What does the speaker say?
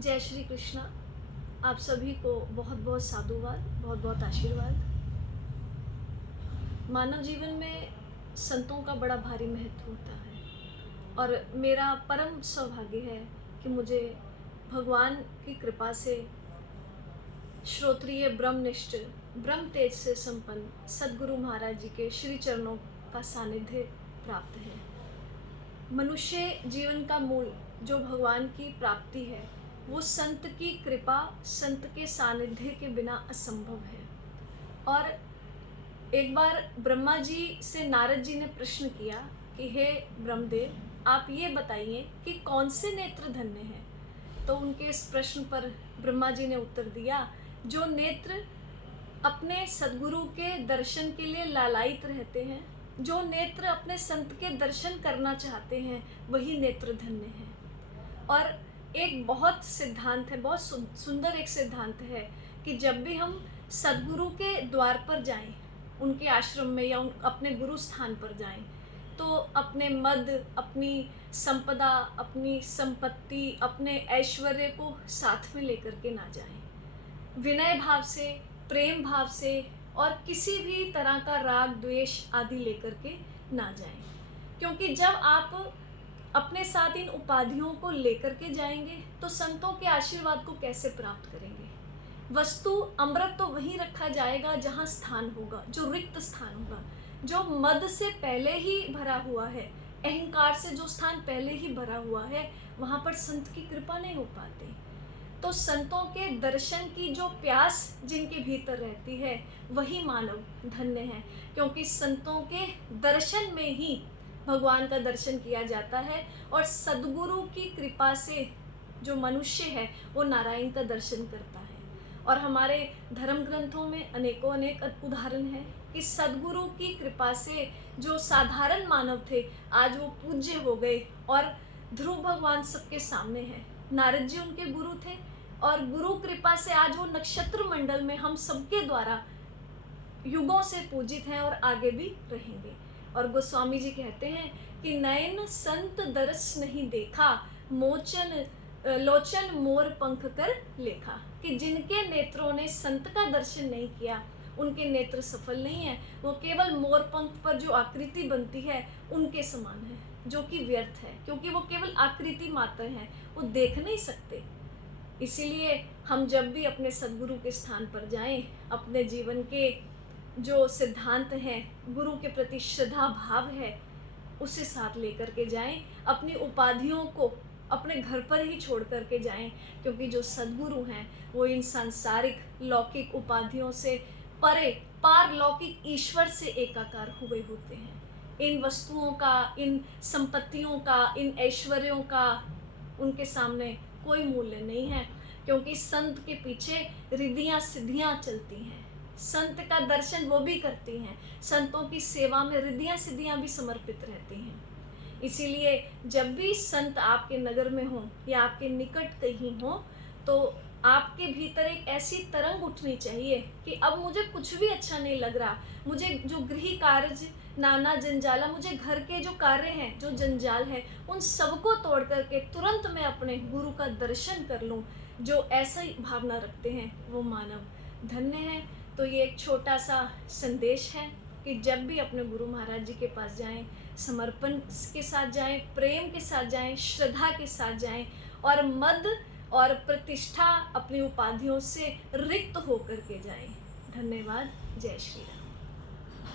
जय श्री कृष्णा। आप सभी को बहुत बहुत साधुवाद, बहुत बहुत आशीर्वाद। मानव जीवन में संतों का बड़ा भारी महत्व होता है और मेरा परम सौभाग्य है कि मुझे भगवान की कृपा से श्रोत्रिय ब्रह्मनिष्ठ ब्रह्म तेज से संपन्न सद्गुरु महाराज जी के श्री चरणों का सानिध्य प्राप्त है। मनुष्य जीवन का मूल जो भगवान की प्राप्ति है वो संत की कृपा, संत के सानिध्य के बिना असंभव है। और एक बार ब्रह्मा जी से नारद जी ने प्रश्न किया कि हे ब्रह्मदेव, आप ये बताइए कि कौन से नेत्र धन्य हैं। तो उनके इस प्रश्न पर ब्रह्मा जी ने उत्तर दिया, जो नेत्र अपने सद्गुरु के दर्शन के लिए लालायित रहते हैं, जो नेत्र अपने संत के दर्शन करना चाहते हैं, वही नेत्र धन्य हैं। और एक बहुत सिद्धांत है, बहुत सुंदर एक सिद्धांत है कि जब भी हम सद्गुरु के द्वार पर जाएं, उनके आश्रम में या अपने गुरु स्थान पर जाएं, तो अपने मद, अपनी संपदा, अपनी संपत्ति, अपने ऐश्वर्य को साथ में लेकर के ना जाएं। विनय भाव से, प्रेम भाव से और किसी भी तरह का राग, द्वेष आदि लेकर के ना जाएं। क्योंकि जब आप अपने साथ इन उपाधियों को लेकर के जाएंगे तो संतों के आशीर्वाद को कैसे प्राप्त करेंगे। वस्तु अमृत तो वहीं रखा जाएगा जहाँ स्थान होगा, जो रिक्त स्थान होगा, जो मद से पहले ही भरा हुआ है, अहंकार से जो स्थान पहले ही भरा हुआ है, वहाँ पर संत की कृपा नहीं हो पाती। तो संतों के दर्शन की जो प्यास जिनके भीतर रहती है वही मानव धन्य है, क्योंकि संतों के दर्शन में ही भगवान का दर्शन किया जाता है। और सद्गुरु की कृपा से जो मनुष्य है वो नारायण का दर्शन करता है। और हमारे धर्म ग्रंथों में अनेक उदाहरण हैं कि सद्गुरु की कृपा से जो साधारण मानव थे आज वो पूज्य हो गए और ध्रुव भगवान सबके सामने हैं। नारद जी उनके गुरु थे और गुरु कृपा से आज वो नक्षत्र मंडल में हम सबके द्वारा युगों से पूजित हैं और आगे भी रहेंगे। और गोस्वामी जी कहते हैं कि नयन संत दरस नहीं देखा, लोचन मोर पंख कर लेखा। कि जिनके नेत्रों ने संत का दर्शन नहीं किया उनके नेत्र सफल नहीं है, वो केवल मोर पंख पर जो आकृति बनती है उनके समान है, जो कि व्यर्थ है, क्योंकि वो केवल आकृति मात्र है, वो देख नहीं सकते। इसीलिए हम जब भी अपने सद्गुरु के स्थान पर जाएं, अपने जीवन के जो सिद्धांत हैं, गुरु के प्रति श्रद्धा भाव है, उसे साथ लेकर के जाएं। अपनी उपाधियों को अपने घर पर ही छोड़ करके जाएं, क्योंकि जो सद्गुरु हैं वो इन सांसारिक लौकिक उपाधियों से परे पारलौकिक ईश्वर से एकाकार हुए होते हैं। इन वस्तुओं का, इन संपत्तियों का, इन ऐश्वर्यों का उनके सामने कोई मूल्य नहीं है, क्योंकि संत के पीछे रिद्धियाँ सिद्धियाँ चलती हैं। संत का दर्शन वो भी करती हैं, संतों की सेवा में रिद्धियाँ सिद्धियाँ भी समर्पित रहती हैं। इसीलिए जब भी संत आपके नगर में हो या आपके निकट कहीं हो तो आपके भीतर एक ऐसी तरंग उठनी चाहिए कि अब मुझे कुछ भी अच्छा नहीं लग रहा, मुझे जो गृह कार्य, नाना जंजाला, मुझे घर के जो कार्य हैं, जो जंजाल है, उन सबको तोड़ करके तुरंत मैं अपने गुरु का दर्शन कर लूं। जो ऐसा ही भावना रखते हैं वो मानव धन्य है। तो ये एक छोटा सा संदेश है कि जब भी अपने गुरु महाराज जी के पास जाएं, समर्पण के साथ जाएं, प्रेम के साथ जाएं, श्रद्धा के साथ जाएं और मद और प्रतिष्ठा अपनी उपाधियों से रिक्त होकर के जाएं। धन्यवाद। जय श्री राम।